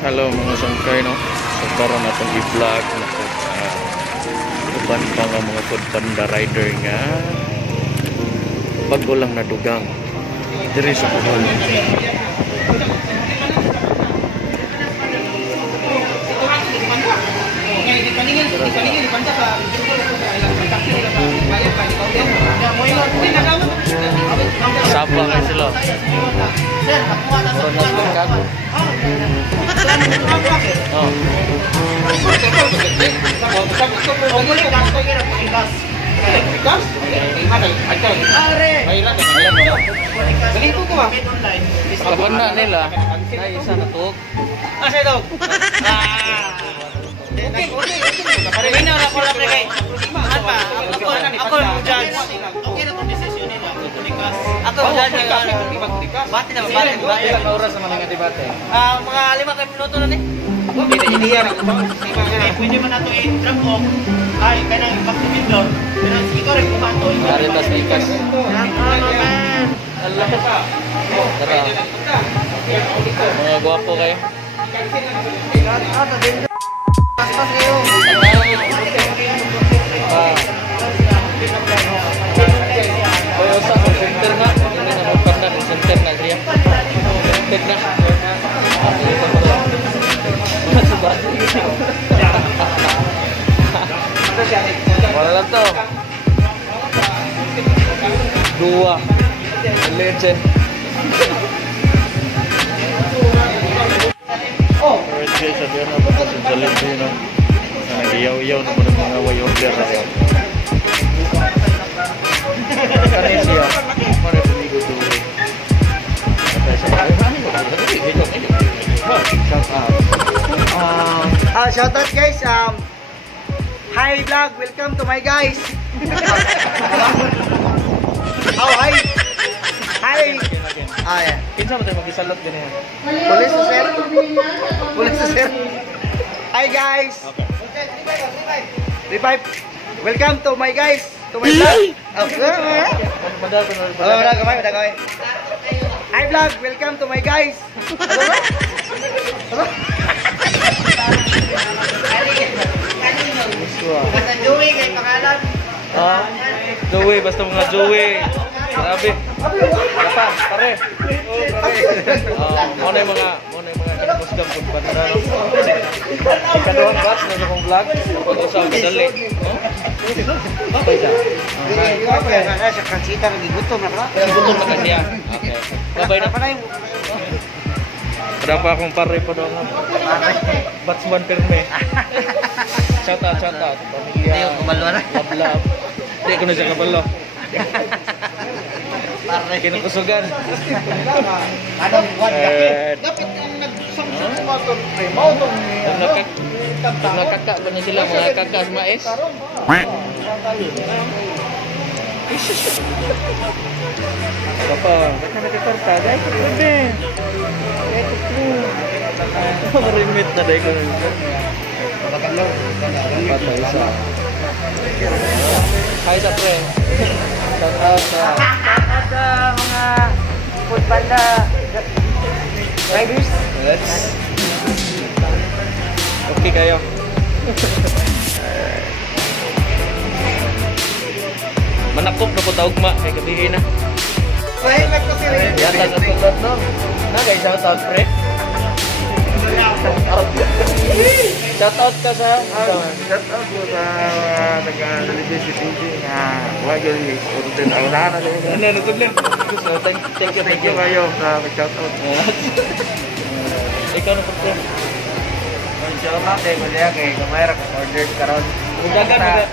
Hello mga sangkay, no? So karon atong i-vlog na uban pa nga mga food panda rider nga bago lang nadugang diri sa Bohol. Sapa kayo sila. Murang nasbang kako. Oh. Kabanda nila. Ay, isa na to. Asa ito? Okay. May na ako lang kay. Ako ang judge. Okay na 'tong desisyon nila. Ako ang judge. Bati na bati. Ilang oras naman ang debate? Mga 5 minuto na ni. Pwede man nato i-drop off. Ay, kanang maximum door. Pero ikaw rin kumato. Karitas ikas. Allah. Tara. Mga gwapo kayo. Pas kayo. Kaya sa center na, hindi na magpanda ng center na siya. Center na. Wala lang to. Dua. Legend. Alright guys, sabihan na po sa Jollibee, no? Nag-iyaw-iyaw na po ng mga way-order na yun. Kanin siya. Mara tumigo tuloy. Shout out guys. Hi vlog, welcome to my guys. Oh, hi. Hi. Yeah. Kinsa mo tayo mag-isalot ganyan? Police to sir. Police to sir. Hi guys. Okay. Revive. Welcome to my guys. To my vlog. Madal ko na. Wala kamay. Hi vlog, welcome to my guys. Basta Joey kay pangalan. Joey, basta mga Joey. Grabe. Apa, pare. Mo na mga musgam pud banda. Ikaduhang batch na akong vlog. Pag-usaw madali. Apa isa? Sa kansita nagigutom na ka. Gutom na kanya. Okay. Babay na. Ada pa akong pare pa doon. Batsman perme. Shout out. Pamilya. Hindi ko kabalo na. Love. Hindi ko na siya kabalo. Pare Kinukusugan. Anong one Eh. dapat yung nagsamsam sa motor motor Nakaka ba na sila mga kakas mais? Apa? Baka nagkakarta guys. Grabe. Ito po. Marimit na dahil ko. Patay isa. Hi sa pre. Shout out sa mga food panda riders. Let's. Okay kayo. Manakop na po taugma kay gabihin na. Mahilag ko si Ray. Yata sa sulat no. Na kay shout out pre. Shout out ka sa Shout out po sa taga-Jollibee si TV nga wajol ni Urban Aurana. So thank you Kayo sa shout out. Ikaw na po. Shout out kay Kuya kay Kamera kung order karon.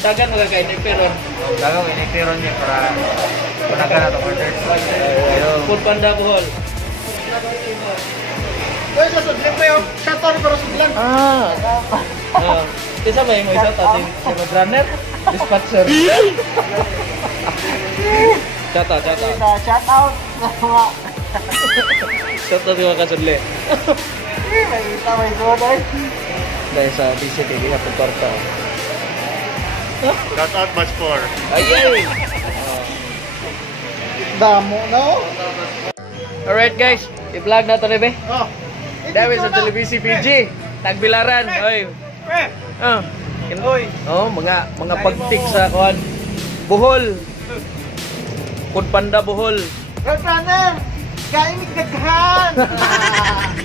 Dagan magkakain pero Dagang inipiron niya para kunaga na itong order. Food Panda Bohol. Boy, sa sudlin po yung shator pero sudlan. Isa ba yung isa tadi si runner dispatcher. Chata. Shout out sa mga Chata di makasudli. may kita may soda. Dahil sa DCTV na pagkorta. Shout out batch 4. Ayay! Damo, no? Alright guys, i-vlog na to rin, be. Oh. Dami sa televisi PG. Tagbilaran. Oy. Oh, mga pagtik sa kuan. Bohol. Foodpanda Bohol. Roadrunner! Kain ni Daghan!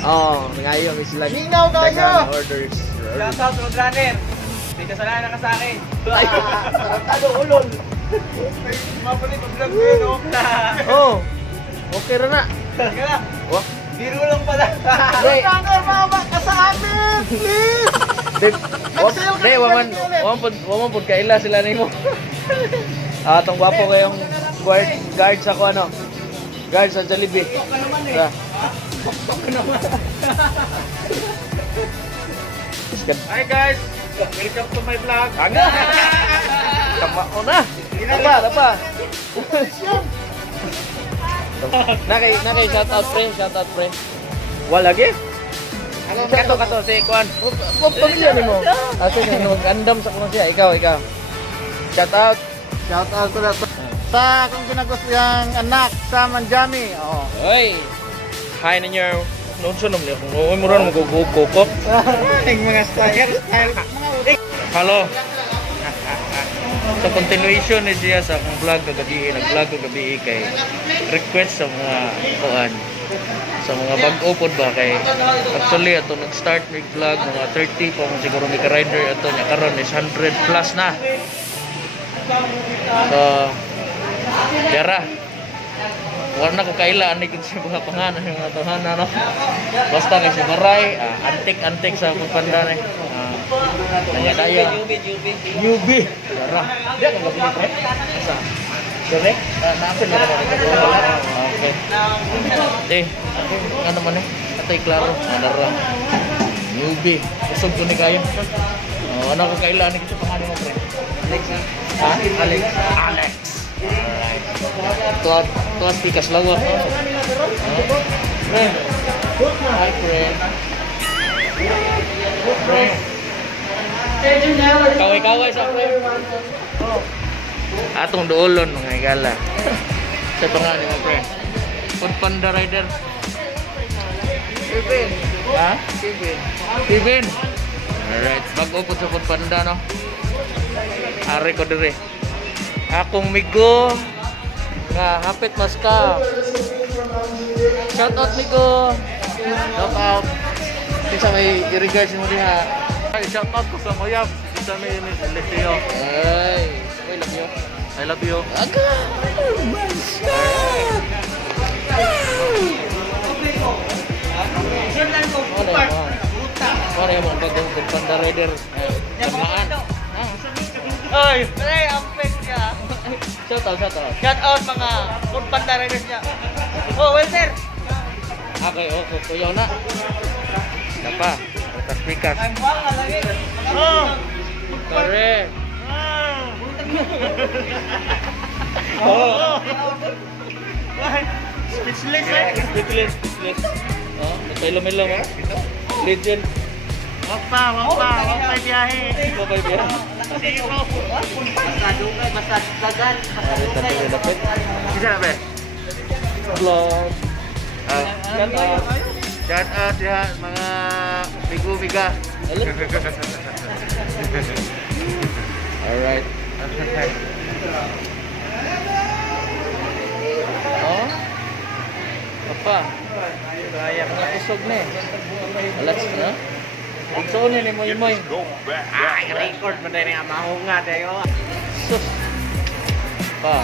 Oh, ngayon sila. Hinaw tayo! Orders. Shout out Roadrunner! May kasalanan ka sa akin. Sarap ulol. Mapalit ang vlog ko yun, no? Oh. Okay ra na. Sige na. Wa. Biro lang pala. Roadrunner, mama ka sa amin! Please! Waman pud kaila sila nimo. Tong gwapo kayong guard sa ko ano. Guard sa Jollibee. Hi guys! Welcome to my vlog. Aga. Kamao na. Tapa. Nakay shout out pre. Wala lagi? Kato si Kwan. Pamilya nimo. Ate nang gandam sa kuno siya. Ikaw. Shout out ko na sa akong ginagustong anak sa Manjami. Oh. Oy. Hi ninyo. Nonso naman ako. Oy mura mo gugukok. Ang mga style. Hello. So continuation ni siya sa akong vlog kagabi, nag-vlog ko gabi kay request sa mga kuan. Sa mga bag-o pod ba kay actually ato nag-start mig vlog mga 30 pa siguro mi ka-rider ato nya karon is 100 plus na. So Dara. Warna ko kailan ni sa mga pangalan ng mga tuhana no. Basta kay si Maray, antik sa Foodpanda ni. Daya. UB. Dara. Dia kan gabili pre. Asa? Sure? Naapil na naman ito. Okay. Ano man eh? Atay klaro. Dara. UB. Usog ko ni kayo. Ano ko kailan ni sa pangalan mo pre? Alex. Ha? Alex. Alright. Tuas tikas lawak. Friend. Hi friend. Kaway sa friend. Atong doolon mga igala. Sa pangalan mo friend. Foodpanda rider. Kevin. Ha? Kevin. Alright. Mag-upod sa Foodpanda no. Ari ko dire. Akong migo nga hapit mas ka. Shout out migo. Shout out. Kinsa may i-regards mo diha. Ay, shout out ko sa Moyab. Kinsa may Miss Eliseo. Ay, I love you. I love you. Aga. Ano yung mga Foodpanda rider? Tamaan. Oy, pre, ampek niya. Shout out. Shout out mga Foodpanda riders niya. Oh, well sir. Okay, kuyaw na. Dapa, atas pikas. Oh. Correct. Oh. Speechless eh. Speechless. Oh, nagpailo-milo mo. Legend. Wapa biyahe. Wapa biyahe. Basta dagan. Kinsa na be? Vlog. Shout out diha mga migo-miga. Alright. Oh. Apa? Kaya mga kusog na eh. Alas na. Igsoon ni Moy. Ay, record mo tayo nga mahunga tayo. Sus. Pa.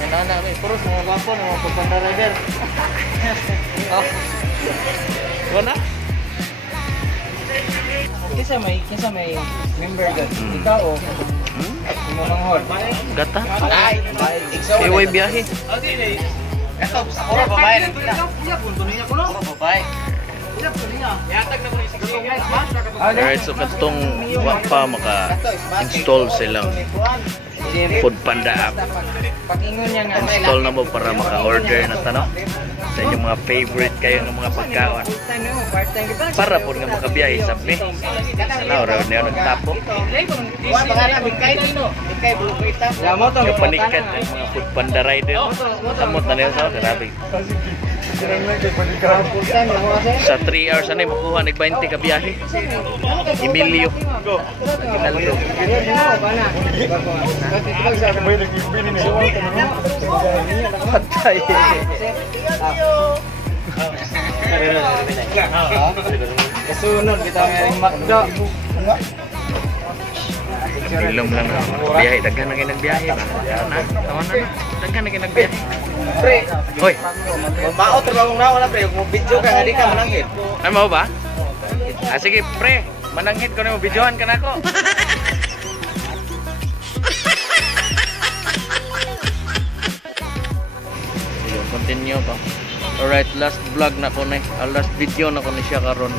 May nana kami. Puro mga gwapo ng mga Foodpanda rider. Oh. Wala? Kinsa may member gud. Ikaw o imo manghod. Gata. Ay, Iway biyahe. ito, puro babae lang kita. Punto niya ko no? Puro babae. Yatag na ko ni Alright, so katong wa pa maka-install silang Foodpanda app. Pakingon niya nga. Install na mo para maka-order na tanong sa inyong mga favorite kayo ng mga pagkaon. Para po nga makabiyahe sa mi. Sana oraw na yun nagtapo. Yung panikat ang mga Foodpanda rider. Samot na niyo sa grabe. Sa 3 hours ano makuha nag 20 ka biyahe. Emilio. Ginaldo. Patay. Kasunod kita ng Macdo. Bilom lang na biyahe, daghan na kayo nagbiyahe ba? Na, tama na. Daghan na kayo nagbiyahe. Pre, Hoy, maot trabaho na wala pre, mo video ka nga di ka manangit. ay mo ba? Ah, sige, pre. Mananghit ko na mo, videohan ka na ako. Sige, continue pa. Alright, last vlog na ko na. Last video na ko na siya karon.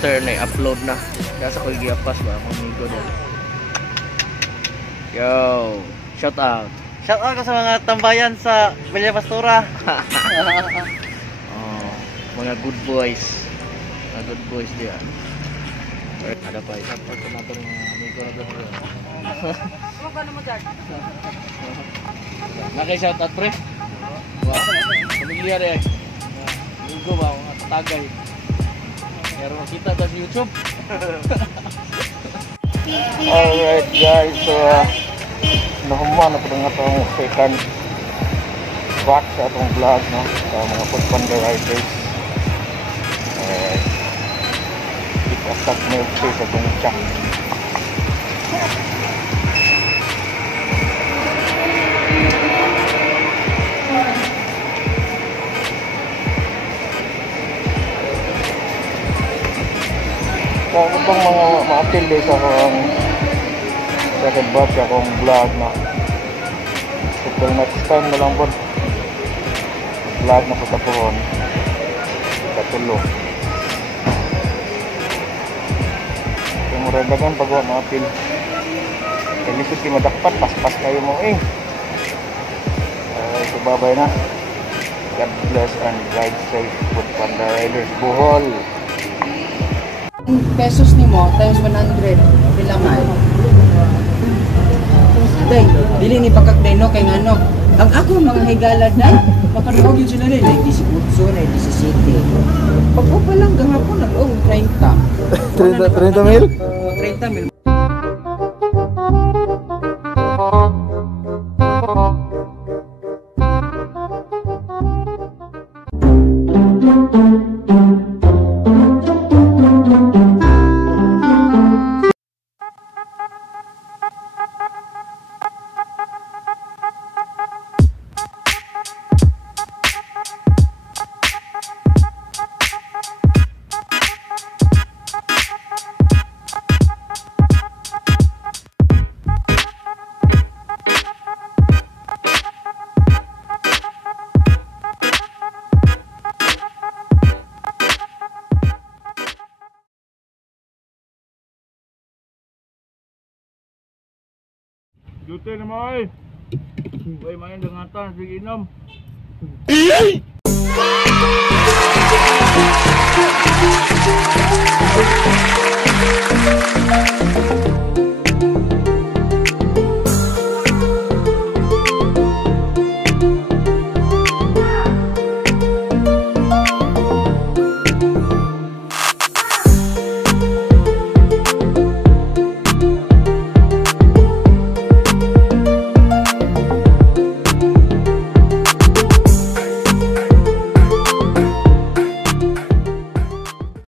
After na upload na. Kaya sa ko giapas ba akong amigo na. Yo, shout out. Shout out ko sa mga tambayan sa Villa Pastura. Oh, mga good boys. Mga good boys dia. Ada pa isa pa na to mga amigo na to. Nakay shout out pre. Wah, pamilyar eh. Amigo ba mga tatagay. Pero kita sa YouTube. Alright guys, so nahuman na po nga itong second batch sa itong vlog, no? Sa mga food panda riders. Ipasag milk tea sa itong chak. So, ito pong mga ma-attend sa akong second batch akong vlog na. So, till next time na lang po. Vlog na po sa puhon. Katulo. So, muradagan pag ma-attend. Kaya lisod kayo madakpat, paspas kayo mo eh. So, babay na. God bless and ride safe. Food Panda Riders Bohol. Pesos ni mo times 100 bilangan. Day, dili ni pakakday no kay ngano. Ang ako mga higala day, makaduog yun sila day, like 18, like 17. Pag pa lang gahapon nag-og 30. 30 mil? 30 mil. Dute na mo ay. Ay, main dengatan, sige inom.